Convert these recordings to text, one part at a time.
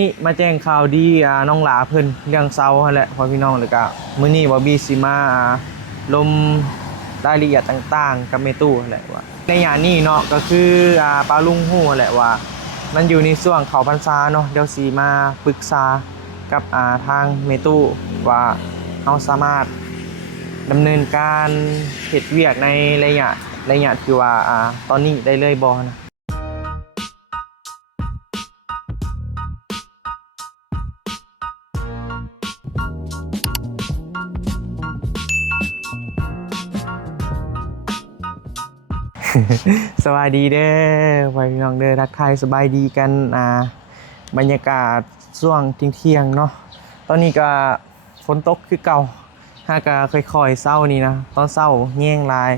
นี่มาแจ้งข่าวดีน้องหลาเพิ่นเรื่องเซาหั่นแหละพ่อพี่น้องเลยก็มื้อนี้บ่บีสิมาลมรายละเอียดต่างๆกับแม่ตู้หั่นแหละว่าในยามนี้เนาะก็คือป้าลุงฮู้หั่นแหละว่ามันอยู่ในช่วงเข้าพรรษาเนาะเดี๋ยวสิมาปรึกษากับทางแม่ตู้ว่าเฮาสามารถดำเนินการเฮ็ดเวียกในระยะที่ว่าตอนนี้ได้เลยบ่นะ สวัสดีเด้อพี่น้องเด้อทักทายสบายดีกันบรรยากาศช่วงเที่ยงเนาะตอนนี้ก็ฝนตกคือเก่าหากก็ค่อยๆเศร้านี่นะตอนเศร้าแย่งลาย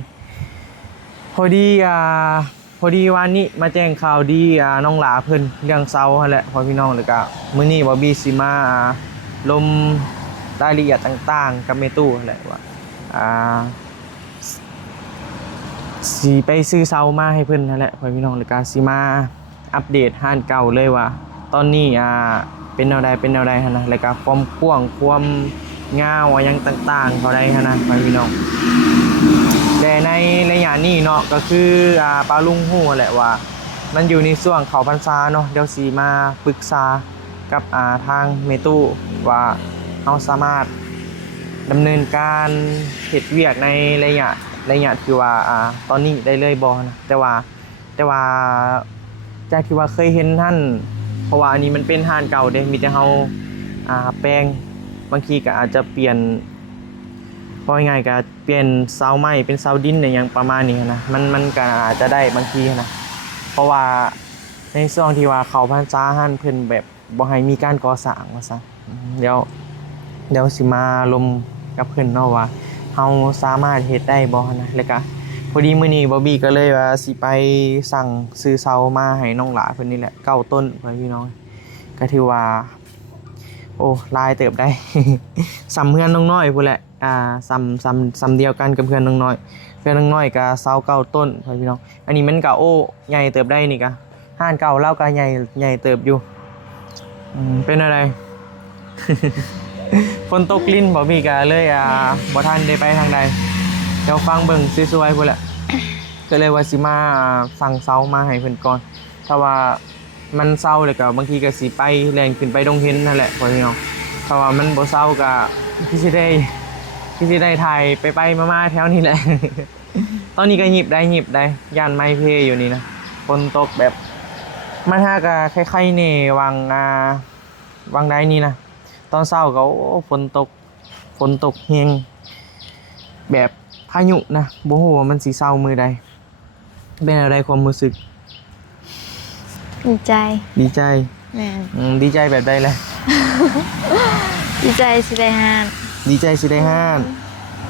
พอดีวันนี้มาแจ้งข่าวดีน้องหลาเพิ่นเรื่องเศร้าหั่นแหละพ่อพี่น้องเลยก็มื้อนี้บ่บีสิมาลมรายละเอียดต่างๆกับแม่ตู้หั่นแหละว่าสีไปซื้อเซามาให้เพิ่นนั่นแหละพ่อพี่น้องเลยก็สิมาอัปเดตห้านเก่าเลยว่าตอนนี้เป็นแนวใดหั่นนะแล้วก็ความกว้างความยาวหยังต่างๆเขาได้หั่นนะพ่อพี่น้องแต่ในระยะนี้เนาะก็คือป้าลุงฮู้แหละว่ามันอยู่ในช่วงเข้าพรรษาเนาะเดี๋ยวสิมาปรึกษากับทางแม่ตู้ว่าเฮาสามารถดำเนินการเฮ็ดเวียกในระยะที่ว่าตอนนี้ได้เลยบ่นะแต่ว่าจากที่ว่าเคยเห็นท่านเพราะว่าอันนี้มันเป็นห้านเก่าเด้มีแต่เฮาแปลงบางทีก็อาจจะเปลี่ยนพอง่ายๆก็เปลี่ยนเสาไม้เป็นเสาดินอย่างประมาณนี้นะมันก็อาจจะได้บางทีนะเพราะว่าในช่วงที่ว่าเขาพรรษาหันเพิ่นแบบบ่ให้มีการก่อสร้างว่าซะเดี๋ยวสิมาลมกับเพิ่นเนาะว่าเฮาสามารถเฮ็ดได้บ่นะแล้วก็พอดีมื้อนี้บ่บี้ก็เลยว่าสิไปสั่งซื้อเสามาให้น้องหลาเพิ่นนี่แหละ9ต้นพี่น้องก็ถือว่าโอ้ลายเติบได้ สำเพื่อนน้องน้อยพู้นแหละสำเดียวกันกับเพื่อนน้องน้อยเพื่อนน้องน้อยก็เสา9ต้นพี่น้องอันนี้มันก็โอ้ใหญ่เติบได้นี่ก็ห้านเก่าเล่าก็ใหญ่เติบอยู่เป็นอะไร ฝนตกลิ้นบ่มีก็เลยบ่ทันได้ไปทางใดเดี๋ยวฟังเบิ่งสวยๆพุ่นแหละ ก็เลยว่าสิมาสั่งเซามาให้เพิ่นก่อนถ้าว่ามันเซาเลยก็บางทีก็สิไปแล่นขึ้นไปดงเห็นนั่นแหละพ่อพี่น้องถ้าว่ามันบ่เซาก็พี่สิได้ถ่ายไปมาๆแถวนี้แหละ ตอนนี้ก็หยิบได้ย่านไม้เพอยู่นี่นะฝนตกแบบมันหาก็คล้ายๆแน่วังใดนี่นะตอนเช้าก็ฝนตกแฮงแบบพายุนะบ่ฮู้ว่ามันสิเช้ามื้อใดเป็นอะไรความรู้สึกดีใจแม่ดีใจแบบใดล่ะ ดีใจสิได้ห้าน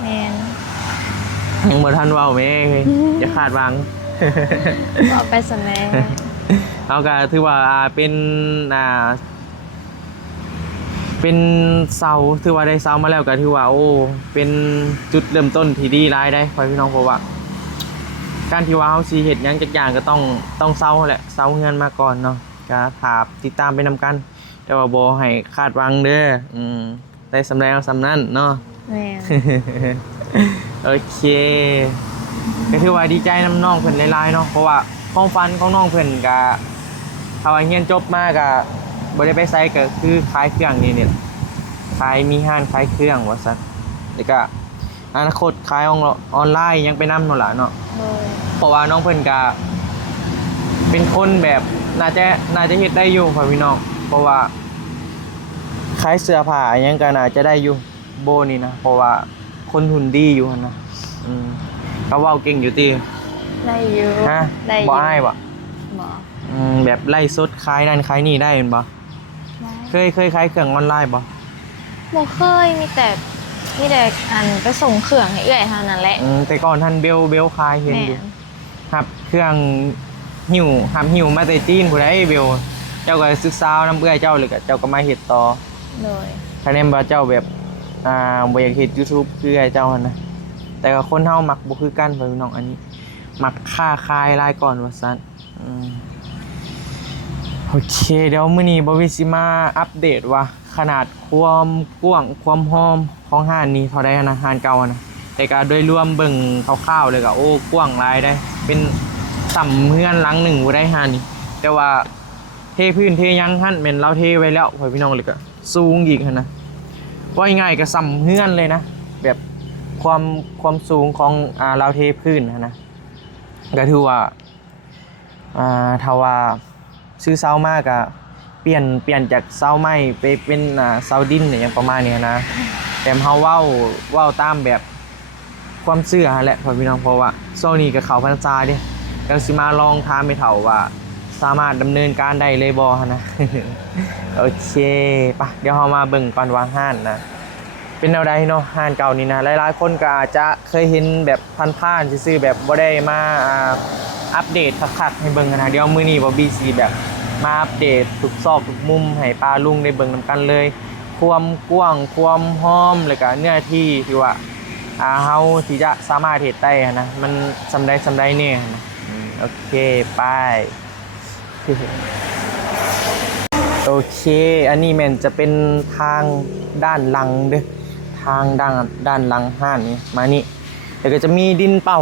แม่นยังบ่ทันเว้าแม่อย่าคาดหวัง เอาไปสแลเอาก็ถือว่าเป็นเสาถือว่าได้เสามาแล้วก็ถือว่าโอ้เป็นจุดเริ่มต้นที่ดีหลายได้พ่อพี่น้องเพราะว่าการที่ว่าเฮาสิเฮ็ดหยังจักอย่างก็ต้องเซาแหละเซาเฮือนมาก่อนเนาะก็ถาติดตามไปนำกันแต่ว่าบ่ให้คาดหวังเด้อได้สำแดงสำนั้นเนาะแม่น โอเคก็ถือว่าดีใจนำน้องเพิ่นหลายๆเนาะเพราะว่าความฝันของน้องเพิ่นก็ถ้าว่าเรียนจบมาก็บ่ได้ไปไสก็คือขายเครื่องนี่แหละขายมีห้านขายเครื่องว่าซั่นแล้วก็อนาคตขายออนไลน์ยังไปนำเนาะล่ะเนาะเพราะว่าน้องเพิ่นก็เป็นคนแบบน่าจะเฮ็ดได้อยู่พ่อพี่น้องเพราะว่าขายเสื้อผ้าหยังก็น่าจะได้อยู่โบนี่นะเพราะว่าคนหุ่นดีอยู่หั่นนะก็เว้าเก่งอยู่ติได้อยู่ฮะบ่อายบ่แบบไล่สดขายนั่นขายนี่ได้แม่นบ่เคยขายเครื่องออนไลน์บ่เคยมีแต่อันไปส่งเครื่องให้เอื้อยเท่านั้นแหละแต่ก่อนท่านเบลขายเห็นอยู่ครับเครื่องหิ้วมาแต่จีนผู้ใดเบลเจ้าก็ศึกษานำเอื้อยเจ้าเลยก็เจ้าก็มาเฮ็ดต่อโดยคะแนนว่าเจ้าแบบบ่อยากเฮ็ด YouTube คือไอ้เจ้าหั่นนะแต่ก็คนเฮามักบ่คือกันพี่น้องอันนี้มักค้าขายรายก่อนว่าซั่นพ โอเคเดี๋ยวมื้อนี้บวิสิมาอัปเดตว่าขนาดความกว้างความหอมของห้านนี้เท่าใดนะห้านเก่านะแต่ก็โดยรวมเบิ่งคร่าวๆเลยก็โอ้กว้างหลายได้เป็นสำเฮือนหลังหนึ่งบ่ได้ห้านนี้แต่ว่าเทพื้นเทหยังหั่นแม่นเราเทไว้แล้วพ่อพี่น้องเลยก็สูงอีกหั่นนะว่าง่ายๆก็สำเฮือนเลยนะแบบความสูงของเราเทพื้นนะก็ถือว่าถ้าว่าซื้อเสามากอะเปลี่ยนจากเสาไม้ไปเป็นเสาดินอย่างประมาณนี้นะแต่เฮาเว้าตามแบบความเชื่อแหละพ่อพี่น้องเพราะว่าโซนี่กับเขาพรรษาเด้ก็สิมาลองถามไปเฒ่าว่าสามารถดำเนินการได้เลยบ่นะ โอเคปะเดี๋ยวเฮามาเบิ่งก่อนว่าห้านนะเป็นแนวใดเนาะห้านเก่านี่นะหลายๆคนก็อาจจะเคยเห็นแบบผ่านๆซื่อๆแบบบ่ได้มาอัปเดตคักๆให้เบิ่งนะเดี๋ยวมื้อนี้บ่บีซีแบบมาอัปเดตทุกซอกทุกมุมให้ป้าลุงได้เบิ่งนำกันเลยความกว้างความหอมแล้วก็เนื้อที่ที่ว่าเฮาที่จะสามารถเฮ็ดได้นะมันสำใดเนี่ยนะโอเคไป โอเคอันนี้แม่นจะเป็นทางด้านหลังเด้อทางด้านหลังห้านนี่มานี่แล้วก็จะมีดินเป่า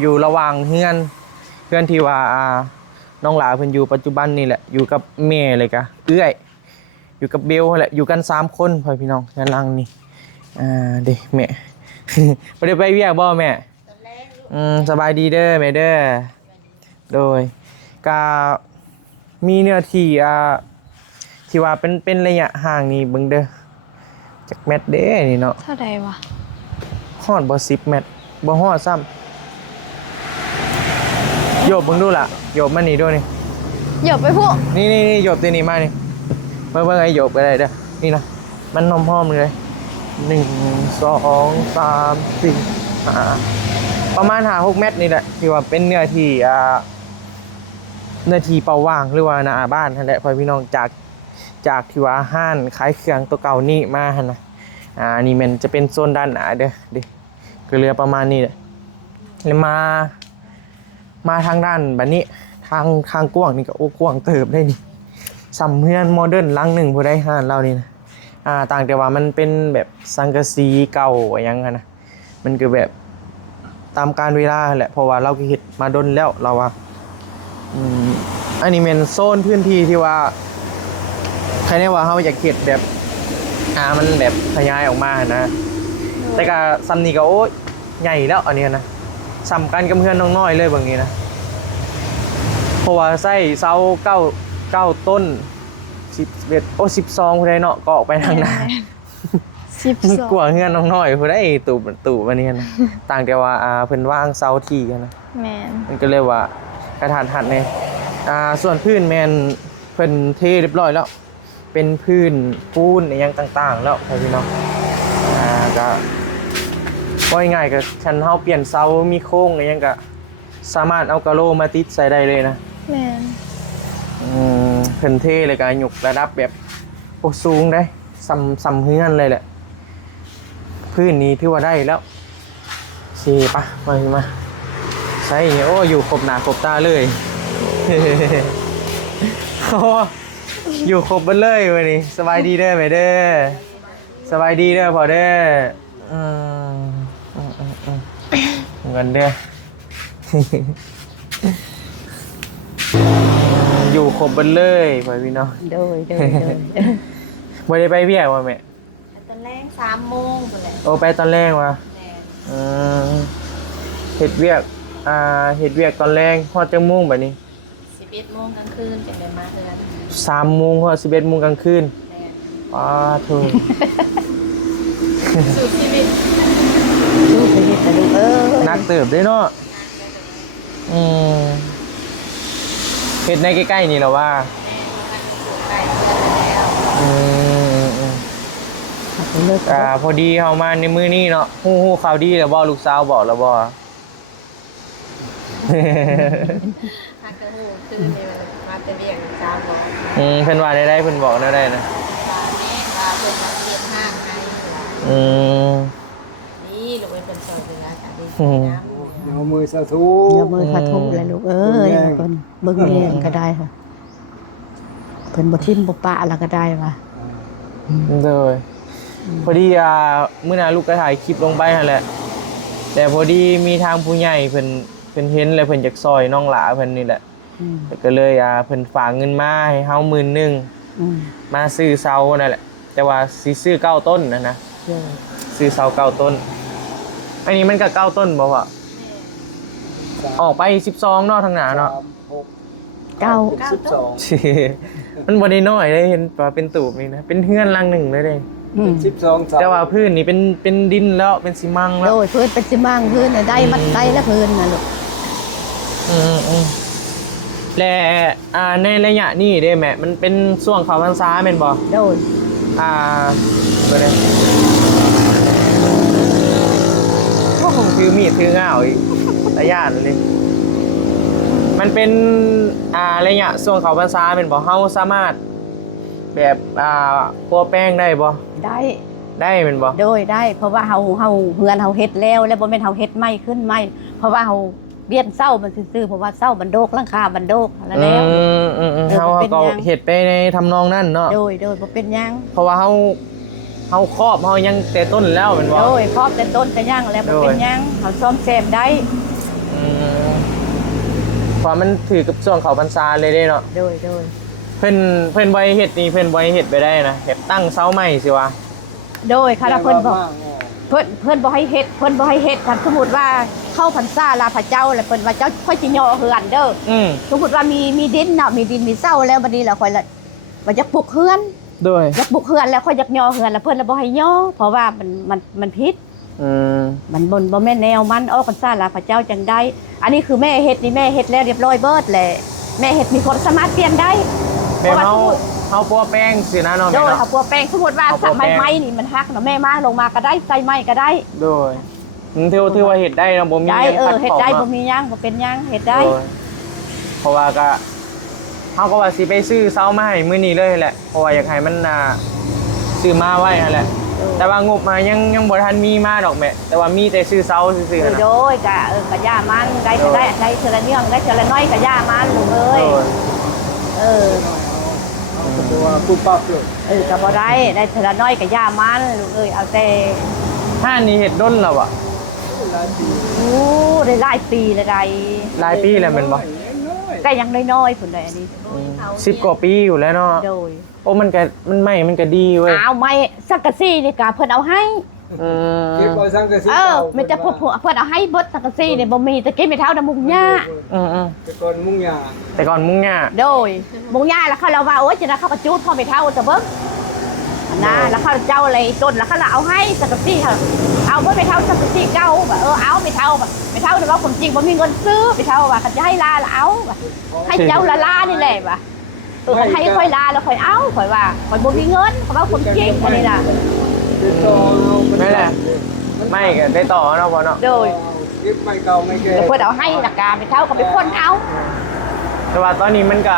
อยู่ระหว่างเฮือนที่ว่าน้องหลาเพิ่นอยู่ปัจจุบันนี่แหละอยู่กับแม่เลยกะเอื้อยอยู่กับเบลแหละอยู่กัน3คนพ่อพี่น้องด้านหลังนี่เด้แม่ บ่ได้ไปเวียกบ่แม่สบายดีเด้อแม่เด้อโดยก็มีเนื้อที่ที่ว่าเป็นระยะห่างนี่เบิ่งเด้อจากเมตรเด้นี่เนาะเท่าใดวะฮอดบ่10เมตรบ่ฮอดซ้ำโยบเบิ่งดูล่ะโยบมานี่ดูนี่ หยบไปพวกนี่โยบตัวนี้มานี่เบิ่งไอ้โยบก็ได้เด้อนี่นะมันหอมๆเลย1 2 3 4 5ประมาณ5-6เมตรนี่แหละที่ว่าเป็นเนื้อที่เป่าว่างหรือว่าหน้าบ้านนั่นแหละพ่อพี่น้องจากที่ว่าห้านขายเครื่องตัวเก่านี่มาหั่นนะนี่มันจะเป็นโซนด้านหน้าเด้อดิก็เรือประมาณนี้แหละแล้วมาทางด้านบัดนี้ทางกว้างนี่ก็โอ้กว้างเติบได้นี่สำเฮือนโมเดิร์นหลังหนึ่งผู้ได้ห้านเรานี่นะต่างแต่ว่ามันเป็นแบบสังกะสีเก่าอย่างนั้นนะมันก็แบบตามการเวลาแหละเพราะว่าเราก็เฮ็ดมาดนแล้วเราว่าอันนี้เป็นโซนพื้นที่ที่ว่าใครเนี่ยว่าเขาอยากเห็ดแบบมันแบบขยายออกมานะแต่ก็ซ้ำนี่ก็โอ้ใหญ่แล้วอันนี้นะซ้ำกันกับเพื่อนน้องน้อยเลยบางนี้นะเพราะว่าไส้เสาเก้าต้น11 12ผู้ใดเนาะก็ออกไปทางหน้า12กว่าเพื่อนน้องน้อยผู้ใดตู่วันนี้นะต่างแต่ว่าเพิ่นว่างเสาที่นะแม่นมันก็เลยว่ากระถานหัดเนี่ยส่วนพื้นแมนเพิ่นเทเรียบร้อยแล้วเป็นพื้นปูนอะไรอย่างต่างๆแล้วพี่น้องก็ง่ายๆก็ชั้นเฮาเปลี่ยนเสามีโค้งอะไรอย่างก็สามารถเอากะโหลมาติดใส่ได้เลยนะแม่นเพิ่นเทเลยก็ยกระดับแบบโอ้สูงได้สำเฮือนเลยแหละพื้นนี้ถือว่าได้แล้วสิปะมาใช่โอ้อยู่ครบหน้าครบตาเลยโอ้อยู่ครบเบิดเลยวันนี้สบายดีเด้อแม่เด้อสบายดีเด้อพ่อเด้อเงินเด้ออยู่ครบเบิดเลยพ่อพี่น้องโดยไม่ได้ไปเวียกว่ะแม่ตอนแรก3 โมงพุ่นแหละโอ้ไปตอนแรกว่ะเฮ็ดเวียกตอนแรกฮอดจังโมงบัดนี้11 โมงกลางคืนจังได้มาเดือน3 โมงฮอด11 โมงกลางคืนถูกสูตรชีวิตนะลูกนักเติบได้เนาะเฮ็ดในใกล้ๆนี่เหรอว่าพอดีเฮามาในมื้อนี้เนาะฮู้ข่าวดีแล้วบ่ลูกสาวบอกแล้วบ่ฮักกะฮู้คือนี่มาแต่เวียงเช้าบอกเพิ่นว่าได้เพิ่นบอกได้นะว่าแม่ว่าเพิ่นมาเรียนห้างให้นี่ลูกเพิ่นสอนอยู่นะจ้ะดีน้เอามือสาธุแล้วมือสาธุแล้วลูกเอ้ยก่อนเบิ่งเรียนก็ได้ค่ะ เพิ่นบ่ทิ่มบ่ปะแล้วก็ได้ว่า เลยพอดีมื้อหน้าลูกก็ถ่ายคลิปลงไปหั่นแหละแต่พอดีมีทางผู้ใหญ่เพิ่นเห็นแล้วเพิ่นอยากซอยน้องหลาเพิ่นนี่แหละก็เลยเพิ่นฝากเงินมาให้เฮา10,000มาซื้อเสานั่นแหละแต่ว่าสิซื้อ9ต้นนะซื้อเสา9ต้นอันนี้มันก็9ต้นบ่วะออกไป12เนาะทางหน้าเนาะ เก้า 12มันบ่ได้น้อยเลยเห็นว่าเป็นตูบนี่นะเป็นเฮือนหลังหนึ่งเลยเด้ 12 แต่ว่าพื้นนี่เป็นดินแล้วเป็นซีมังแล้ โด วย เพิ่นเป็นสิมั่งเพิ่นน่ะได้มัดได้แล้วเพิ่นน่ะลูก และในระยะนี้เด้แม่มันเป็นช่วงเข้าพรรษาแม่นบ่ โดย บ่ได้โอ้โหถือมีดถือง่าวอีกระยะนั่นเลยมันเป็นระยะช่วงเข้าพรรษาแม่นบ่เฮาสามารถแบบปัวแป้งได้บ่ ได้ ได้แม่นบ่ โดยได้เพราะว่าเฮาเฮือนเฮาเฮ็ดแล้วบ่แม่นเฮาเฮ็ดใหม่ขึ้นใหม่เพราะว่าเฮาเบี้ยนเศร้ามันซื่อๆเพราะว่าเศร้าบันโดกหลังคาบันโดกแล้วเฮาก็เฮ็ดไปในทำนองนั้นเนาะโดยบ่เป็นหยัง เพราะว่าเฮาครอบเฮายังแต่ต้นแล้วแม่นบ่ โดยครอบแต่ต้นแต่หยังแล้วบ่เป็นหยังเฮาซ่อมแซมได้ เพราะมันถือกับช่วงเข้าพรรษาเลยเด้เนาะ โดย เพิ่นบ่ให้เฮ็ดนี่เพิ่นบ่ให้เฮ็ดไปได้นะเฮ็ดตั้งเสาไม้สิวะ โดยค่ะเพิ่นบอกเพิ่นบ่ให้เฮ็ดถ้าสมมุติว่าเข้าพรรษาลาพระเจ้าแล้วเพิ่นว่าเจ้าค่อยสิย่อเฮือนเด้อสมมุติว่ามีดินเนาะมีดินมีเสาแล้วบัดนี้แล้วค่อยละว่าจะปลูกเฮือน โดย อยากปลูกเฮือนแล้วค่อยอยากย่อเฮือนแล้วเพิ่นแล้วบ่ให้ย่อเพราะว่ามันผิดมันบ่แม่นแนวมันออกพรรษาลาพระเจ้าจังได้อันนี้คือแม่เฮ็ดนี่แม่เฮ็ดแล้วเรียบร้อยเบิดแหละแม่เฮ็ดมีคนสามารถเปลี่ยนได้ แบบเฮาปัวแป้งสินะเนาะ โด แม่ ย เนาะ ค่ะปัวแป้งสมมุติว่าสับไม้นี่มันหักเนาะแม่มาลงมาก็ได้ใส่ไม้ก็ได้ โดยถือว่าเฮ็ดได้เนาะบ่มี ได้ หยังขัด เฮ็ด ข้อง ได้บ่ เนาะ มีหยังบ่เป็นหยังเฮ็ดได้ โดยเพราะว่าก็เฮาก็ว่าสิไปซื้อเสามาให้มื้อนี้เลยแหละเพราะว่าอยากให้มันซื้อมาไว้นั่นแหละแต่ว่างบมายังบ่ทันมีมาดอกแม่แต่ว่ามีแต่ซื้อเสาซื่อๆนะ โดยก็ก็ย่ามันได้เทื่อละเนื่องได้เทื่อละน้อยก็ย่ามันลูกเอ้ยตัวปุ๊บปั๊บเลย ก็บ่ได้เทื่อละน้อยก็ย่ามันลูกเอ้ยเอาแต่ ห้านนี้เฮ็ดดนแล้วอ่ะ โอ้ได้หลายปีแล้วได้ หลายปีแล้วแม่นบ่ แต่ยังน้อยๆพุ่นได้อันนี้ 10 กว่าปีอยู่แล้วเนาะ โดย โอ้มันก็ดีเว้ย เอาไม้สังกะสีนี่ก็เพิ่นเอาให้ เก็บเอาสังกะสี มันจะพวกเพิ่นเอาให้เบิดสังกะสีนี่บ่มีตะกี้ไม่เท่าดำมุงหญ้า แต่ก่อนมุ่งหญ้า แต่ก่อนมุ้งเนี่ย โดยมุงหญ้าแล้วเขาเราว่าโอ๊ยจะนะเขาก็จูดพ่อไม่เท่าจะเบิ่งนะแล้วเขาเจ้าอะไรต้นแล้วเขาเอาให้สังกะสีค่ะเอาเบิดไม่เท่าสังกะสีเก่าแบบเอาไม่เท่าแบบไม่เท่าแต่ว่าผมจริงบ่มีเงินซื้อไม่เท่าว่าเขาจะให้ลาแล้วเอาให้เจ้าลานี่แหละว่ะให้ค่อยลาแล้วค่อยเอาค่อยว่าค่อยบ่มีเงินเขาว่าผมจริงอันนี้น่ะ ไม่แหละไม่ก็ได้ต่อเนาะพอเนาะ โดย เก็บไม่เก่าไม่แก่ แล้วเพิ่นเอาให้หลักการไม่เท่าก็ไปคนเอา แต่ว่าตอนนี้มันก็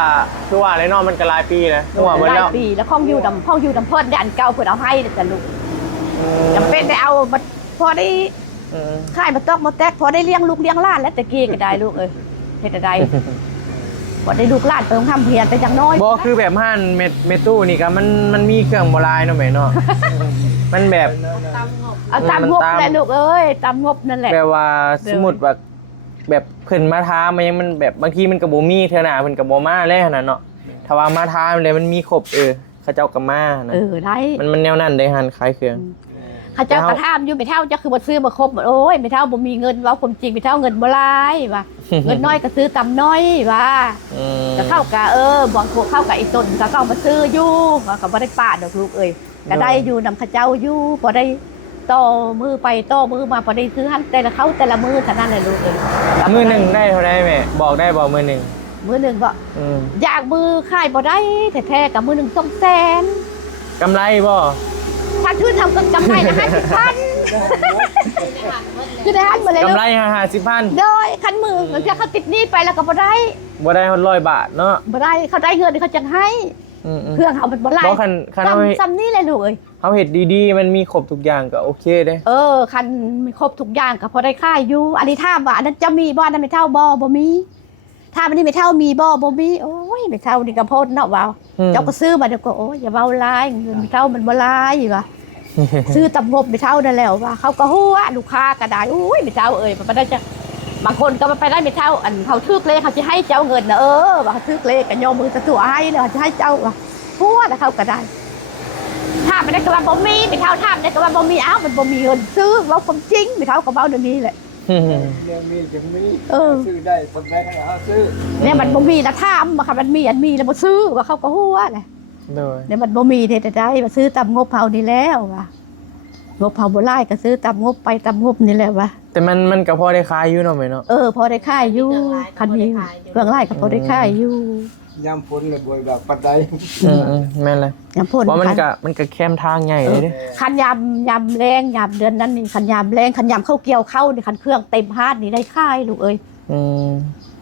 คือว่าเลยเนาะมันก็หลายปีเลยหัวหมดแล้ว ปีแล้วข้องอยู่ดำเพิ่นได้อันเก่าเพิ่นเอาให้แต่ลูกจำเป็นได้เอามาพอได้ขายมาตอกมาแตกพอได้เลี้ยงลูกเลี้ยงหลานแล้วตะกี้ก็ได้ลูกเฮ็ดได้พอได้ลูกหลานไปทำเพียรไปจังน้อย บ่คือแบบห้านเมตู้นี่ก็มันมีเครื่องโบราณเนาะแม่เนาะมันแบบ เอาตามงบแหละลูกเอ้ยตามงบนั่นแหละ แปลว่าสมมุติว่าแบบเพิ่นมาท้ามันยังมันแบบบางทีมันก็บ่มีเท่าหน้าเพิ่นก็บ่มาแล้วหั่นน่ะเนาะถ้าว่ามาท้าเลยมันมีครบเขาเจ้าก็มานะ ได้ มันแนวนั้นได้หันขายเครื่อง ข้าเจ้ากระทำอยู่ไม่เท่าจะคือบ่ซื้อมาครบโอ้ยไม่เท่าบ่มีเงินเว้าความจริงไม่เท่าเงินบ่หลายว่ะเงินน้อยก็ซื้อตำน้อยว่ะก็เข้ากะบอกพวกเข้ากะอีต้นก็ต้องมาซื้ออยู่ก็บ่ได้ปาดดอกลูกเอ้ยก็ได้อยู่นำข้าเจ้าอยู่พอได้ต่อมือไปต่อมือมาพอได้ซื้อหันแต่ละเขาแต่ละมือเท่านั้นแหละลูกเอ้ย มื้อหนึงได้เท่าใดแม่บอกได้บ่มื้อหนึง มือหนึ่งก็อยากมือขายบ่ได้แท้ๆกับมือหนึ่ง200,000 กำไรบ่ ถ้าชื่อทำก็กำไรละ50,000คือได้หันมาเลย กำ ลูก ไร50,000 โดยคันมือหลังจากเขาติดหนี้ไปแล้วก็บ่ได้ บ่ได้100 บาทเนาะ บ่ได้เขาได้เงินเขาจังให้เครื่องเขามันบ่ไล่ บ่คันเอา ซ้ำนี่เลยลูกเอ้ย เฮาเฮ็ดดีๆมันมีครบทุกอย่างก็โอเคเด้ คันมีครบทุกอย่างก็พอได้ค่ายอยู่อันนี้ถามว่าอันนั้นจะมีบ่อันนั้นไม่เท่าบ่มี ถ้ามันนี่ไม่เท่ามีบ่มีโอ้ยไม่เท่านี่ก็พ้นเนาะว่าเจ้าก็ซื้อมาเดี๋ยวก็โอ้ยอย่าเว้าลายเงินไม่เท่ามันบ่ลายว่ะซื้อตำงบไม่เท่านั่นแล้วว่าเขาก็ฮู้ว่าลูกค้าก็ได้โอ้ยไม่เท่าเอ้ยมันได้จะบางคนก็ไปได้ไม่เท่าอันเขาทึกเลขเขาจะให้เจ้าเงินนะว่าเขาทึกเลขกันโยมมือจะตัวให้แล้วจะให้เจ้าว่ะฮู้ว่าเขาก็ได้ถ้าไม่ได้ก็ว่าบ่มีไม่เท่าถ้าไม่ได้ก็ว่าบ่มีเอ้ามันบ่มีเงินซื้อเว้าความจริงไม่เท่าก็เว้าเดี๋ยวนี้แหละ เรื่องมีถึงมี เออ ซื้อได้ทำได้ทั้งเอาซื้อ เนี่ยมันบ่มีนะถามว่าค่ะมันมีอันมีแล้วบ่ซื้อว่าเขาก็ฮู้ว่าแหละ โดย เนี่ยมันบ่มีเฮ็ดได้มาซื้อตามงบเฮานี่แล้วว่ะงบเฮาบ่หลายก็ซื้อตามงบไปตามงบนี่แหละว่ะ แต่มันก็พอได้ขายอยู่เนาะแม่เนาะ พอได้ค่ายอยู่คันนี้เครื่องหลายก็พอได้ค่ายอยู่ ยามฝนเลยบ่อยแบบปัดใด แม่นเลย ยามพ่น เพราะมันก็แคมทางใหญ่เลยเด้ คันยามแรงยามเดือนนั้นนี่คันยามแรงคันยามเข้าเกี่ยวเข้านี่คันเครื่องเต็มฮาดนี่ได้ค่ายลูกเอ้ย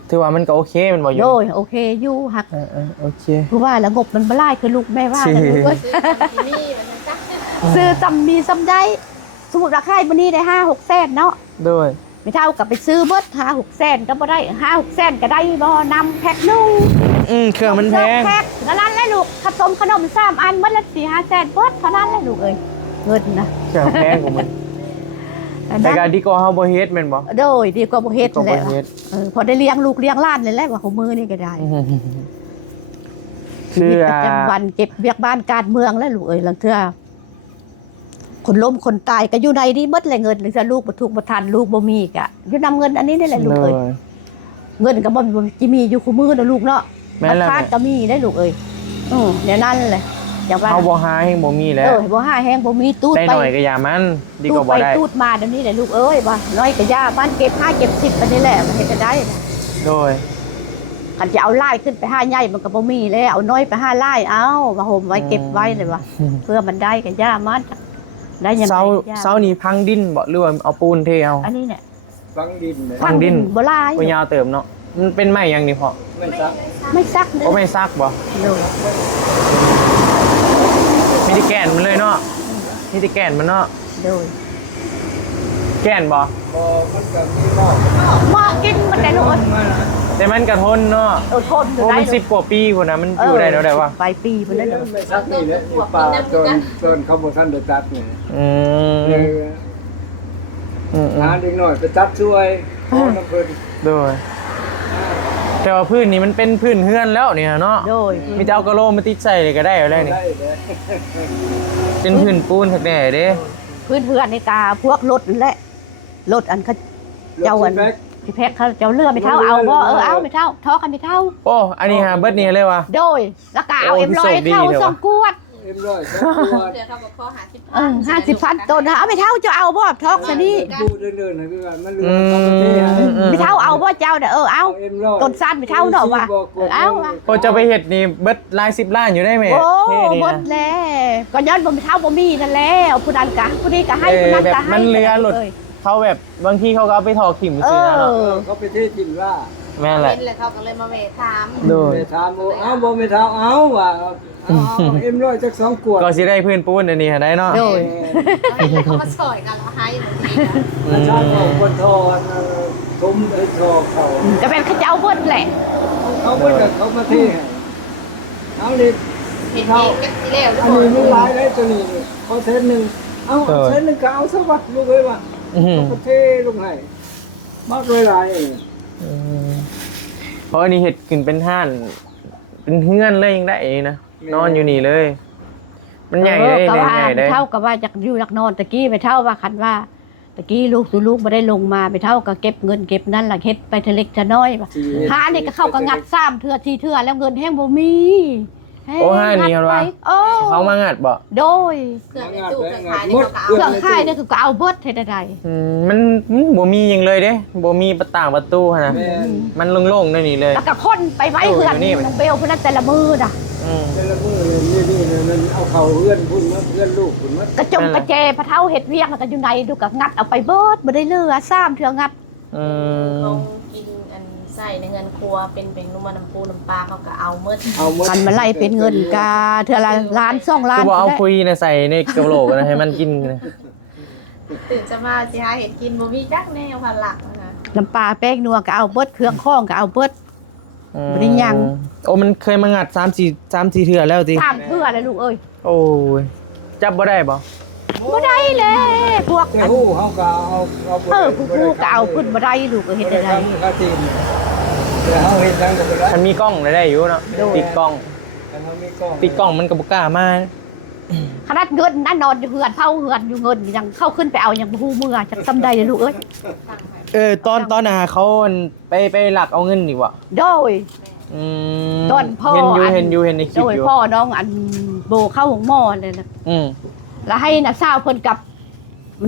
ถือว่ามันก็โอเคมันบ่อยู่ โดยโอเคอยู่ฮัก โอเค คือว่าแล้วงบมันบ่หลายคือลูกแม่ว่านะลูกเอ้ย ซื้อจำมีจำได้สมมุติราคามื้อนี้ได้5-6แสนเนาะ โดย ไม่เท่ากับไปซื้อเบิด5-6แสนก็บ่ได้5-6แสนก็ได้บ่นำแพ็คนึง เครื่องมันแพง แพ็คเท่านั้นแหละลูกขนม3อันเบิดละ4-5แสนเบิดเท่านั้นแหละลูกเอ้ยเงินนะ เครื่องแพงกว่ามันแต่การดีกว่าเฮาบ่เฮ็ดแม่นบ่ โดยดีกว่าบ่เฮ็ด ก็ แห บ่ ละ เฮ็ด พอได้เลี้ยงลูกเลี้ยงหลานเลยแหละว่าของมือนี่ก็ได้ คือ ประจำวันเก็บเวียกบ้านการเมืองแล้วลูกเอ้ยลังเทื่อคนล้มคนตายก็อยู่ในนี้เบิดเลยเงินหรือจะลูกบ่ถูกบ่ทันลูกบ่มีก็อยู่นำเงินอันนี้นี่แหละลูกเอ้ยเงินก็บ่สิมีอยู่คู่มือนะลูกเนาะ แม่นแล้ว คาดก็มีได้ลูกเอ้ยเดี๋ยวนั้นแหละอย่างว่า เฮาบ่หาแฮงบ่มีแล้ว บ่หาแห้งบ่มีตูด ได้ ไป หน่อยก็อย่ามันดีก ตูด ว่า ไป บ่ได้ ตูดมาเดี๋ยวนี้แหละลูกเอ้ยว่าน้อยก็ย่าบ้านเก็บ5เก็บ10ไปนี่แหละมันเฮ็ดได้นะ โดย คันจะเอาไล่ขึ้นไป5ใหญ่มันก็บ่มีแล้วเอาน้อยไป5ไล่เอามาห่มไว้เก็บไว้เลยว่าเพื่อมันได้ก็ย่ามันได้ยังไง เสานี่พังดินบ่หรือว่าเอาปูนเทเอา อันนี้เนี่ย ฟังดินเลย ฟังดิน บ่ลาย บ่ยาวเติมเนาะมันเป็นไม้หยังนี่พ่อ ไม่ซัก ไม่ซักเด้ โอ้ไม่ซักบ่ เลย มีแต่แก่นมันเลยเนาะมีแต่แก่นมันเนาะ เลย แก่นบ่ พอมันก็มีหม้อ มากินมันได้ลูก แต่มันก็ทนเนาะ อดทนอยู่ โอ้ ได้ มัน10กว่าปีพุ่นน่ะมันอยู่ได้แล้วได้ว่า ปลายปีพุ่นแล้ว ไม่ซักนี่แหละอยู่ป่าจนเขาบ่ทันได้ตัดนี่ อืม เออหาเด็กน้อยไปตัดช่วยขอน้ำเพิ่น โดยแต่ว่าพื้นนี่มันเป็นพื้นเฮือนแล้วเนี่ยเนาะ โดย มีแต่เอากระโหลมาติดใส่เลยก็ได้แล้วนี่ ได้เลย เป็นพื้นปูนทักแน่เด้ พื้นเพื่อนในตาพวกรถนั่นแหละรถอันเขาเจ้าอันพี่แพ็คเขาเจ้าเลือไม่เท่าเอาบ่เอาไม่เท่าทอกันไม่เท่า โอ้อันนี้ฮะเบิดนี่เลยว่ะ โดยแล้วก็เอาM100เข้าส่งกวด เอ็มร้อยสองตัว เดี๋ยวเขาบอกข้อหา50,000ต้นเอาไม่เท่าจะเอาบ่ทอกซะนี่ ดูเดินๆนะคือว่ามันเหลือเขาประเทศให้ ไม่เท่าเอาบ่เจ้าเด้อเอา เอ็มร้อย ต้นสั้นไม่เท่าเนาะว่ะเอาว่ะ โอ้จะไปเฮ็ดนี่เบิดหลาย10ล้านอยู่ได้ไหม โอ้ เท่ดี หม นะ ดแล้วก็ย้อนบ่ไม่เท่าบ่มีนั่นแล้วผู้นั้นก็ผู้นี้ก็ให้ผู้นั้น แบบ ก็ให้ มันเรือหลุดเขาแบบบางทีเขาก็เอาไปถอขิมซื้อนะเนาะ เขาไปเทศจินว่า แม่นแหละ เป็นเลยเขาก็เลยมาเวทถาม โดย ไปถามว่าเอาบ่ไม่เท่าเอาว่ะเอาเอ็มร้อยจัก2ขวด ก็สิได้พื้นปูนอันนี้หาได้เนาะ โดย เขามาสอยกันแล้วให้หนูที อาจารย์บอกคนทอนทุ่มไอ้ทอเขา ก็เป็นเขาเจ้าเบิดแหละ เขาเพิ่นก็เขามาเทให้เอานี่ เห็นเองกันทีแล้ว อันนี้มันหลายเลยตัวนี้เขาเซนหนึ่งเอาเซนหนึ่งก็เอาสักวัดลูกเอ้ยว่ะ เขาเทลงให้มากเลยหลาย เพราะอันนี้เห็ดขึ้นเป็นห้านเป็นเฮือนเลยยังได้นะนอนอยู่นี่เลย มันใหญ่เลย ก็ว่า ใหญ่เลย เท่ากับว่าอยากอยู่อยากนอนตะกี้ไปเท่าว่าคันว่าตะกี้ลูกไม่ได้ลงมาไปเท่าก็เก็บเงินเก็บนั่นล่ะเฮ็ดไปเทเล็กจะน้อยว่ะหานี่ก็เข้าก็งัด3เทื่อ4เทื่อแล้วเงินแห้งบ่มีแห้ง โอ้ห้านี่เหรอวะ โอ้ เขามางัดบ่ โดย เครื่องในตู้เครื่องขายนี่เขาก็เอา เครื่องค่ายนี่คือก็เอาเบิดเฮ็ดได้ มันบ่มีหยังเลยเด้บ่มีประต่างประตูหั่นนะ แม่น มันโล่งๆนั่นนี่เลย แล้วก็คนไปไว้เพื่อน โอ้ยนี่มัน น้องเบลเพิ่นนนแต่ละมือน่ะ แต่ละมือนี่มันเอาเข่าเพื่อนพุ่นมาเพื่อนลูกพุ่นมาก ระจงกระเจพะเท่าเฮ็ดเวียกแล้วก็อยู่ในดูก็งัดเอาไปเบิดบ่ได้เหลือ3เทื่องัด ลงกินอันใส่ในเงินครัวเป็นนุ่มน้ำปูน้ำปลาเขาก็เอาเมื่อ เอาหมด กันมาไล่เป็นเงินกาเทื่อละล้าน2ล้า คื น อบ่เอา ได้ คุยนะใส่ในกระโหลกนะให้มันกินนะ ตื่นจะมาสิหาเห็นกินบ่มีจักแนวพันหลักนะคะ น้ำปลาแป้งนัวก็เอาเบิดเครื่องข้องก็เอาเบิด บ่ได้ยัง โอ้มันเคยมางัด3-4เทื่อแล้วติ ตามเพื่อเลยลูกเอ้ย โอ้ยจับบ่ได้บ่ บ่ได้เลยพวก เนี่ยฮู้เฮาก็เอา ผู้ก็เอาขึ้นบ่ได้ลูกก็เฮ็ดได้ ค่าทีมแต่เฮาเฮ็ดจังก็บ่ได้ มันมีกล้องได้อยู่เนาะติดกล้อง แต่เฮามีกล้อง ติดกล้องมันก็บ่กล้ามา ขนาดเงินนั่นนอนอยู่เฮือนเผาเฮือนอยู่เงินยังเข้าขึ้นไปเอายังบ่ฮู้เมื่อจักซำใดเลยลูกเอ้ย ตอนน่ะเขาไปหลักเอาเงินดีกว่า โดย ตอนพ่อ เห็นอยู่ในคลิ โด ป ย อยู่ พ่อน้องอันโบเข้าหงหม้อเลยนะ อืม แล้วให้น่ะสาวเพิ่นกับ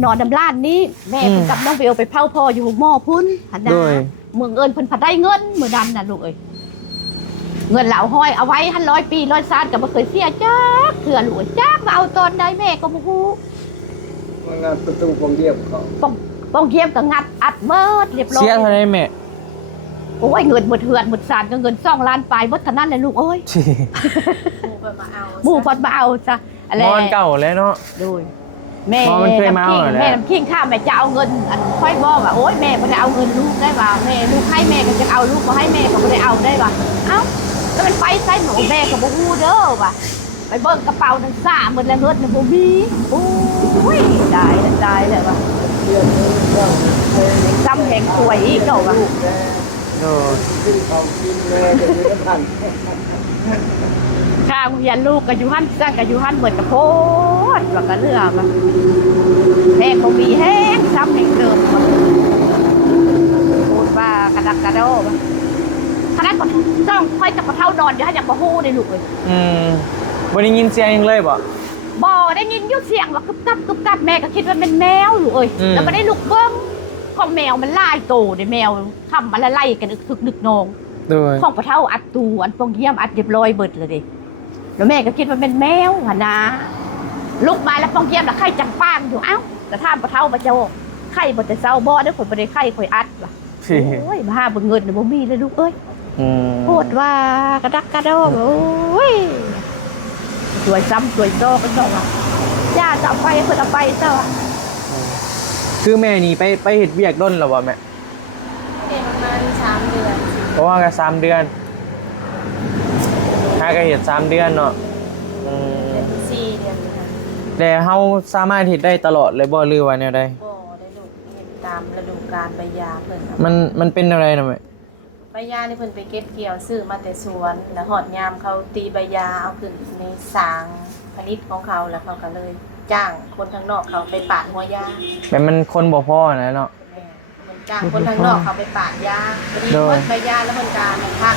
นอนดำล้านนี้แม่เพิ่นกับน้องเบลไปเผาพ่ออยู่หงหม้อพุ่นหันหน้า โดย มึงเอิญเพิ่นผัดได้เงินมื้อนั้นน่ะลูกเอ้ยเงินเหล่าห้อยเอาไว้หัน100 ปี100 ซานก็บ่เคยเสียจักเถื่อลูกจักมาเอาตอนใดแม่ก็บ่ฮู้ มันงานประตูวงเดียวเขา ป้องเกียมก็งัดอัดเบิดเรียบร้อย เสียเท่าไหร่แม่ โอ้ยเงินหมดเถื่อนหมดซานก็เงิน2 ล้านปลายเบิดเท่านั้นเลยลูกเอ้ย หมู่เพิ่นมาเอาซะอะไร นอนเก่าแล้วเนาะ โดยแม่ อ๋อมันเคยมาเอาเหรอเนี่ย แม่น้ำคิงข้าแม่จะเอาเงินอันค่อยบอกว่าโอ๊ยแม่ไม่ได้เอาเงินลูกได้ป่ะแม่ลูกให้แม่ก็จะเอาลูกมาให้แม่ก็ไม่ได้เอาได้ป่ะเอ้าแล้วมันไปใส่หนูแม่ก็บอกฮู้เด้อป่ะไปเบิ่งกระเป๋าทั้งซ่าหมดแล้วเงินน่ะบ่มีโอ้ยได้แล้วป่ะ เรียนเรื่องเพลง ซ้ำแห่งสวยอีกเด้อป่ะ โดย ขึ้นเขากินแม่จะมีน้ำพัน ข้างเรียนลูกก็อยู่หั่นสร้างก็อยู่หั่นเบิดกระโพดว่าก็เลือกป่ะแม่บ่มีแห้งซ้ำแห่งเดิมป่ะพูดว่ากระดักกระโดดป่ะขนาดก็ต้องค่อยจะกระเท่านอนอยู่ให้ยังบ่ฮู้ได้ลูกเลย บ่ได้ยินเสียงยังเลยบ่ บ่ได้ยินอยู่เสียงว่ากึบกับแม่ก็คิดว่าเป็นแมวอยู่เอ้ย อืม แล้วก็ได้ลูกเบิ้งของแมวมันลายโตได้แมวทำมันละไล่กันอึกนึกนอง โดย ของกระเท่าอัดตูอันปองเยี่ยมอัดเรียบร้อยเบิดเลยดิแล้วแม่ก็คิดว่าเป็นแมวหั่นนะลูกมาแล้วปองเยี่ยมแล้วไข่จังป้างอยู่เอ้าแต่ถามกระเท่าบ่เจ้าไข่บ่แต่เช้าบ่ได้ผลบ่ได้ไข่ข่อยอัดว่ะโอ้ยมาหาเบิ่งเงินน่ะบ่มีเลยลูกเอ้ย โคตรว่ากระดักกระโดดโอ้ยสวยซ้ำสวยโตกันเจ้าอ่ะย่าจะเอาไปเพิ่นเอาไปเจ้าอ่ะ คือแม่นี่ไปเฮ็ดเวียกด้นแล้วบ่แม่ ประมาณ3 เดือน เพราะว่าก็3เดือนถ้าก็เฮ็ด3เดือนเนาะ เดือนที่4เดือนค่ะ แต่เฮาสามารถเฮ็ดได้ตลอดเลยบ่หรือว่าแนวใด บ่ได้ลูกเห็นตามฤดูกาลใบยาเพิ่นครับ มันเป็นอะไรนะแม่ ใบยานี่เพิ่นไปเก็บเกี่ยวซื้อมาแต่สวนแล้วหอดยามเขาตีใบยาเอาขึ้นในสางผลิตของเขาแล้วเขาก็เลยจ้างคนข้างนอกเขาไปปาดหัวยา แบบมันคนบ่พอนะเนาะ แม่มันจ้างคนข้างนอกเขาไปปาดยาพอดี โดย เพิ่นใบยาแล้วเพิ่นก็มาพัก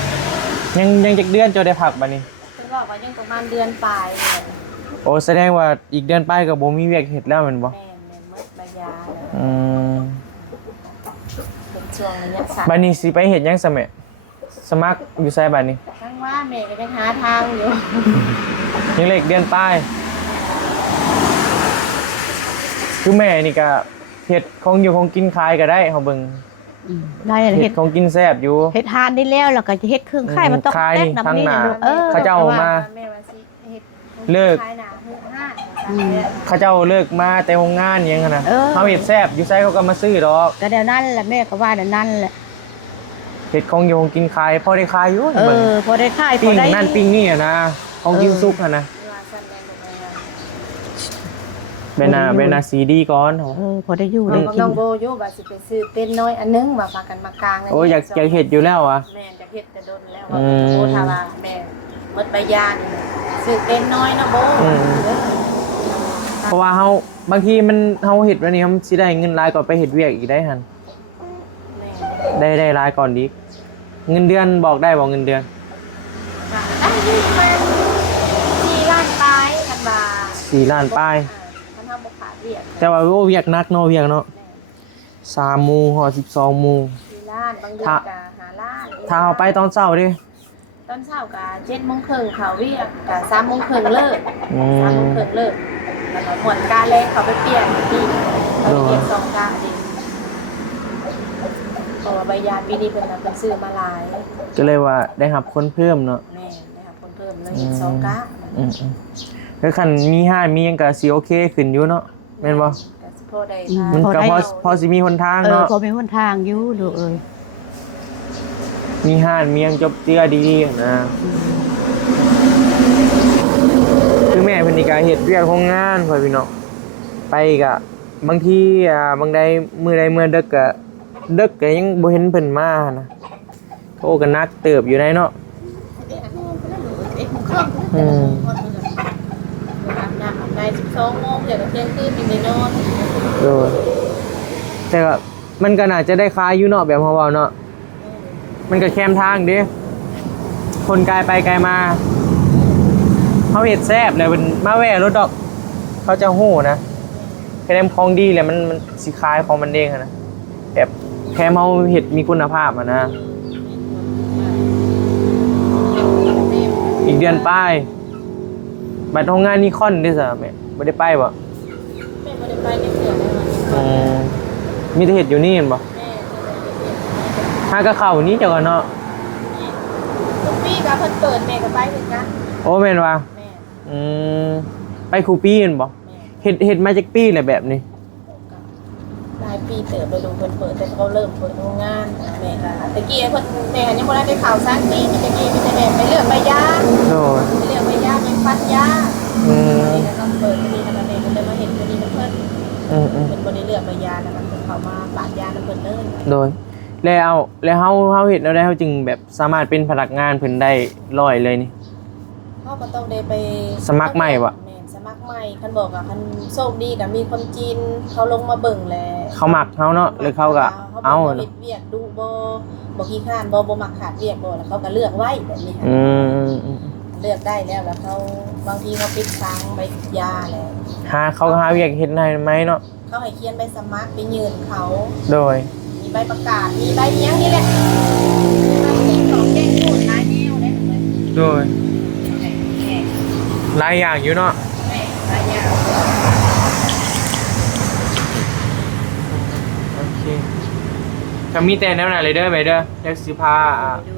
ยังจักเดือนจะได้พักบัดนี้ เพิ่นบอกว่ายังประมาณเดือนปลายเนี่ย โอ้แสดงว่าอีกเดือนไปก็บ่มีเวียกเฮ็ดแล้วแม่นบ่ แม่หมดใบยาแล้ว อืม เป็นช่วงระยะสั้น บัดนี้สิไปเฮ็ดหยังซะแม่สมัครอยู่ไสบัดนี้ ทั้งว่าแม่ก็ยังหาทางอยู่ ยังเหลืออีกเดือนปลายคือแม่นี่ก็เฮ็ดของอยู่ของกินขายก็ได้เฮาเบิ่ง ได้เลย เฮ็ เฮ็ ด ด ของกินแซ่บอยู่ เฮ็ดทานได้แล้วแล้วก็จะเฮ็ดเครื่องค่ายมันต้อง ขาย แตกน้ำนี่ ทางหน้า ลูก เขาเจ้ามา แม่ว่าสิเฮ็ด เลิก ขายหน้าเฮ็ดห้าง เขาเจ้าเลิกมาแต่โรงงานหยังหั่นน่ะเฮาเฮ็ดแซ่บอยู่ไสเขาก็มาซื้อดอก ก็เดี๋ยวนั้นแหละแม่ก็ว่าเดี๋ยวนั้นแหละ เฮ็ดของอยู่ของกินขายพอได้ขายอยู่ เอ เบิ่ง อพอได้ค่ายพ ปิ้ องได้ นั่นปิ้งนี่อะนะของกินซุกอะนะ ว่าซั่นแม่ลูกเอ้ย เบนาซีดีก่อนเหรอ พอได้อยู่ได้กิ น้ น องโบอยู่ว่าสิไปซื้อเต้นน้อยอันนึงมาฝากกันมากลาง โอ้ยอยากเห็ดอยู่แล้วอ่ะ แม่อยากเฮ็ดแต่โดนแล้วว่าโบถ้าว่าแม่หมดใบยานี่ซื้อเต้นน้อยนะโบ เพราะว่าเฮาบางทีมันเฮาเห็ดวันนี้มันสิได้เงินรายก่อนไปเห็ดเวียกอีกได้หัน แม่ ได้รายก่อนดีเงินเดือนบอกได้บอกเงินเดือน อันนี้มัน4 ล้านปลายกันว่า 4 ล้านป้าย มันทำบ่ขาดเรียก แต่ว่าโอ้เวียกนักเนาะเวียกเนาะ3โมงฮอด12โมง 4 ล้านบางเดือนก็5 ล้าน ถ้าเอาไปตอนเช้าดิ ตอนเช้าก็7:30เขาเวียกก็3:30เลิก 3:30เลิกแล้วก็หมดการแรงเขาไปเปลี่ยนที่เขาไปเปลี่ยน2กะดิเพราะว่าใบยาปีนี้เพิ่นน่ะเพิ่นซื้อมาหลาย ก็เลยว่าได้รับคนเพิ่มเนาะ แม่ได้ครับคนเพิ่มเลยอีก2กะ แล้วคันมีห้ามีหยังก็สิโอเคขึ้นอยู่เนาะแม่นบ่ ก็สิพอได้ มันก็พอสิมีหนทาง เออ เนาะ พอมีหนทางอยู่ลูกเอ้ย มีห้านมีหยังจบเจือดีนะคือแม่เพิ่นนี่ก็เฮ็ดเวียกโรงงานพ่อพี่น้องไปก็บางทีบางใดมื้อใดมื้อดึกก็ยังบ่เห็นเพิ่นมานะโทรก็นักเติบอยู่ได้เนาะอืม อาบน้ำอาบใน12 โมงเดี๋ยวก็เที่ยงคืนกินได้นอน โดยแต่ก็มันก็น่าจะได้คายอยู่เนาะแบบเฮาเว้าเนาะมันก็แคมทางเด้คนไกลไปไกลมาเขาเห็ดแซ่บเลยมันมาแว่รถดอกเขาจะหู้นะแค่มของดีเลยมันสีคล้ายของมันเองอะนะแบบแค่เขาเห็ดมีคุณภาพอะนะอีกเดือนป้ายบัตรทำงานนิคอนด้วยสิแม่ไม่ได้ไปบ่ แม่บ่ได้ไปได้เทื่อเลย มีแต่เห็ดอยู่นี่เห็นบ่ แม่ ถ้ากระเข่านี้เจ้ากันเนาะ ทุกปีก็เพิ่นเปิดแม่ก็ไปคือกัน โอ้แม่นว่า แม่ ไปครูปี้เห็นบ่เห็ดมาจากปี้เลยแบบนี้ หลายปีเติบไปดูเพิ่นเปิดแต่เขาเริ่มเปิดโรงงานแม่ก็ตะกี้เพิ่นแม่ยังบ่ได้ข่าวสารปีมีตะกี้มีแต่แม่ไปเลือกใบยา โดย ไปเลือกใบยาไปฟัดยา อืม นี่ก็ต้องเปิดที่นี่ทำแม่ก็เลยมาเห็นตัวนี้นะเพิ่น เพิ่นบ่ได้เลือกใบยานะคะเพิ่นเข้ามาปาดยานํเพิ่นเลย โดยแล้วเฮาเฮ็ดแล้วได้เฮาจึงแบบสามารถเป็นพนักงานเพิ่นได้ร้อยเลยนี่ เฮาก็ต้องได้ไป สมัครใหม่วะ แม่นสมัครใหม่คันบอกว่าคันโชคดีก็มีคนจีนเขาลงมาเบิ่งแล เขามักเฮาเนาะหรือเขาก็เอา เฮ็ เนาะ ดเวียกดูบ่ขี้ข้านบ่มักขาดเวียกบ่แล้วเขาก็เลือกไว้แบบนี้ค่ะ อืม เลือกได้แล้วเขาบางทีเขาปิดทางใบยาแล้ว เขาก็หาเวียกเฮ็ดให้ไหมเนาะ เขาให้เขียนใบสมัครไปยื่นเขา โดย มีใบประกาศมีใบเลี้ยงนี่แหละใบแจ้งสองแจ้งพูดหลายแนวเลย โดยหลายอย่างอยู่เนาะ หลายอย่าง โอเคก็มีแต่แนวไหนเลยเด้อไปเด้อเดี๋ยวสิพา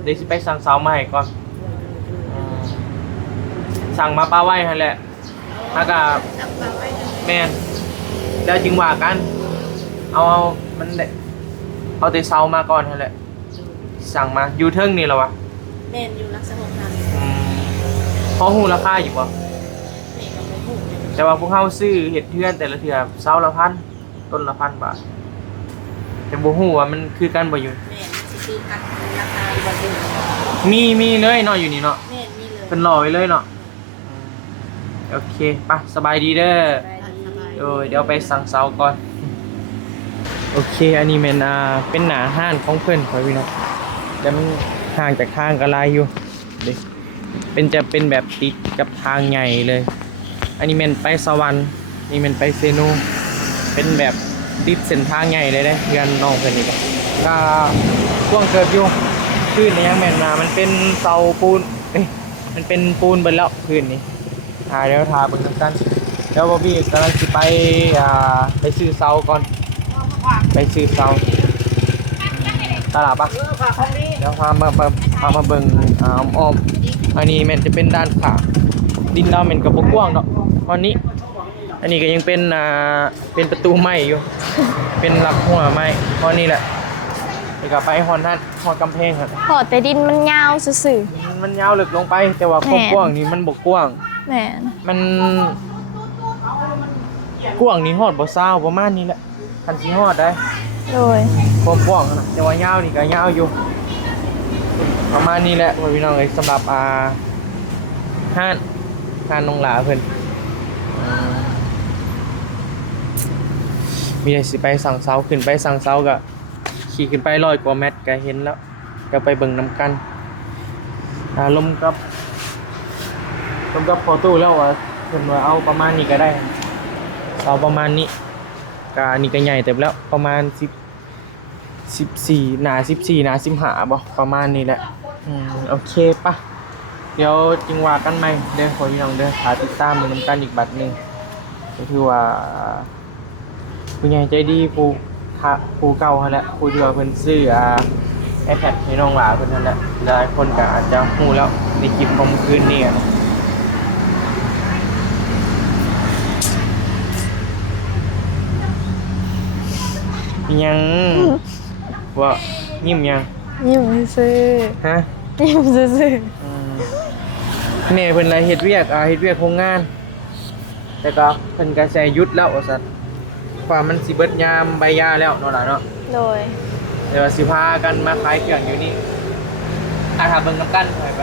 เดี๋ยวสิไปสั่งเสามาให้ก่อนสั่งมาป้าไว้หั่นแหละถ้าก็แม่นแล้วจึงว่ากันเอามันได้เอาแต่เสามาก่อนหั่นแหละสั่งมาอยู่เทิงนี่เหรอวะ แม่นอยู่รักษาหกพัน พอฮู้ราคาอยู่บ่ แม่ก็ไม่ถูก แต่ว่าพวกเฮาซื้อเห็ดเทือนแต่ละเทื่อเสาละพันต้นละ1,000 บาทแต่บ่ฮู้ว่ามันคือกันบ่อยู่ แม่สิซื้อกันราคาบ่ถึง มีเลยเนาะอยู่นี่เนาะ แม่มีเลย เพิ่นรอไว้เลยเนาะโอเคไปสบายดีเด้อเดี๋ยวไปสั่งเสาก่อนโอเคอันนี้แม่นเป็นหน้าห้านของเพิ่นครับพี่น้องแต่มันห่างจากทางก็หลายอยู่เด้จะเป็นแบบติดกับทางใหญ่เลย อันนี้แม่นไปสวรรค์นี่แม่นไปเซโนเป็นแบบติดเส้นทางใหญ่เลยเด้เรือนน้องเพิ่นนี่ก็ช่วงเกิดอยู่พื้นนี่ยังแม่นมันเป็นเสาปูนมันเป็นปูนเบิดแล้วพื้นนี่เดี๋ยวทาเบิ่งกันเดี๋ยวบอบบี้กำลังสิไปซื้อเสาก่อนไปซื้อเสาตลาดปะเดี๋ยวพามาเบิ่งอ้อมอันนี้แม่นจะเป็นด้านขาดินดาวแม่นก็บ่กว้างดอกตอนนี้อันนี้ก็ยังเป็นประตูไม้อยู่ เป็นหลักหัวไม้ตอนนี้แหละเดี๋ยวก็ไปฮอดกำแพงครับ พอแต่ดินมันยาวซื่อ มันยาวลึกลงไปแต่ว่าความกว้างนี่มันบ่กว้าง ๆแม่น มันกว้างนี่ฮอดบ่ซาวประมาณนี้แหละคันสิฮอดได้ โดย ความกว้างนะแต่ว่ายาวนี่ก็ยาวอยู่ประมาณนี้แหละพี่น้องเอ้ยสำหรับห้านนงหลาเพิ่นมีแต่สิไปสั่งเสาขึ้นไปสั่งเสาก็ขี่ขึ้นไป100 กว่าเมตรก็เห็นแล้วก็ไปเบิ่งนำกันลมกับพอตู้แล้วว่าเพิ่นว่าเอาประมาณนี้ก็ได้เสาประมาณนี้ก็นี่ก็ใหญ่เต็มแล้วประมาณ14หนา14หนา15บ่ประมาณนี้แหละโอเคปะเดี๋ยวจึงว่ากันใหม่เด้อขอพี่น้องเด้อหาติดตามมือนำกันอีกบัดหนึงก็คือว่าผู้ใหญ่ใจดีผู้เก่าหั่นแหละผู้ที่ว่าเพิ่นซื้อiPad ให้น้องหลาเพิ่นนั่นแหละหลายคนก็อาจจะฮู้แล้วในคลิปของเมื่อคืนนี้อะยังว่ายิ้มยัง ยิ้มซื่อ ฮะ ยิ้มซื่อ แม่เพิ่นไรเฮ็ดเวียกเฮ็ดเวียกโรงงาน แต่ก็เพิ่นก็ใช้หยุดแล้วว่าซั่นว่ามันสิเบิดยามใบหญ้าแล้วเนาะล่ะเนาะ โดย เดี๋ยวสิพากันมาขายเครื่องอยู่นี่ถ้าเบิ่งน้ำกันไป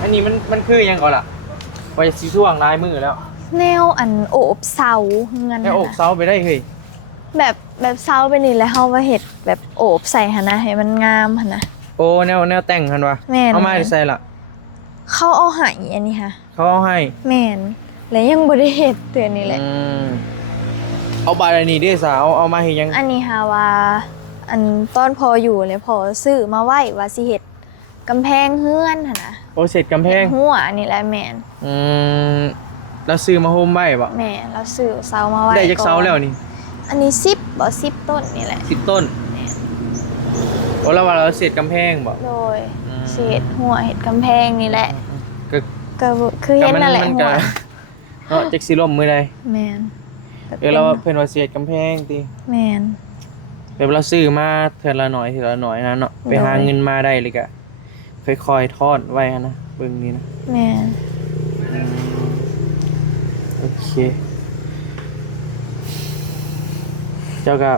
อันนี้มันคือหยังก่อนล่ะไว้สิช่วงลายมือแล้ว แนวอันโอบเสาเงิน แค่อกเซาไปได้เฮ้ย แบบเสาไปนี่แล้วเฮาว่าเฮ็ดแบบโอบใส่หั่นนะให้มันงามหั่นนะ โอ้แนวแต่งหั่นวะ แม่น เอามาใส่ล่ะ เขาเอาให้อันนี้ค่ะ เขาเอาให้ แม่นแล้วยังบ่ได้เฮ็ดเตือนนี่แหละ เอาบาดอันนี้เด้สาวเอามาเฮ็ดหยัง อันนี้ค่ะว่าอันตอนพออยู่เลยพอซื้อมาไว้ว่าสิเฮ็ดกำแพงเฮือนหั่นนะ โอ้เสร็จกำแพง หัวอันนี้แหละแม่น แล้วซื้อมาโฮมไว้บ่ แม่เราซื้อเสามาไว้ ได้จักเซาแล้วนี่ อันนี้10บ่10ต้นนี่แหละ 10ต้นโอ้แล้วว่าเราเสร็จกำแพงบ่ โดย อืม เศษหัวเห็ดกำแพงนี่แหละ ก็ ก็คือเห็นนั่นแหละ มั หั ก็ ว เนาะจักสิล่มมื้อใด แมน เราเพิ่นว่าเสร็จกำแพงติ แมน แบบเราซื้อมาเทื่อละหน่อยนะเนาะไปหาเงินมาได้เลยก็ค่อยๆทอดไว้นะเบิ่งนี่นะ แมน โอเค เจ้าก็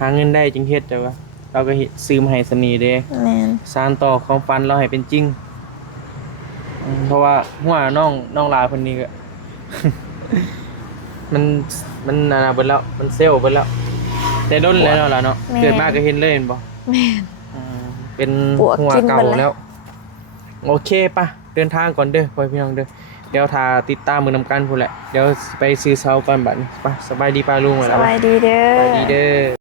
หาเงินได้จึงเฮ็ดเจ้าก็เราก็ซื้อมาให้สำนีเด้ แมน สานต่อความฝันเราให้เป็นจริงเพราะว่าหัวน้องลาคนนี้ก็ มันนานาเบิดแล้วมันเซลล์เบิดแล้วแต่ด้นแล้วเนาะล่ะเนาะเกิดมาก็เห็นเลยเห็นบ่ แมน เป็น ปวก หัว กิน เก่า เบิดแล้ว แล้ว โอเคป่ะเดินทางก่อนเด้อพ่อพี่น้องเด้อเดี๋ยวทาติดตามมือนำกันพู้นแหละเดี๋ยวไปซื้อเซาก่อนบัดนี้ป่ะสบายดีป้าลุง ส แล้ว บายดีเด้ สบาย อ ดีเด้อ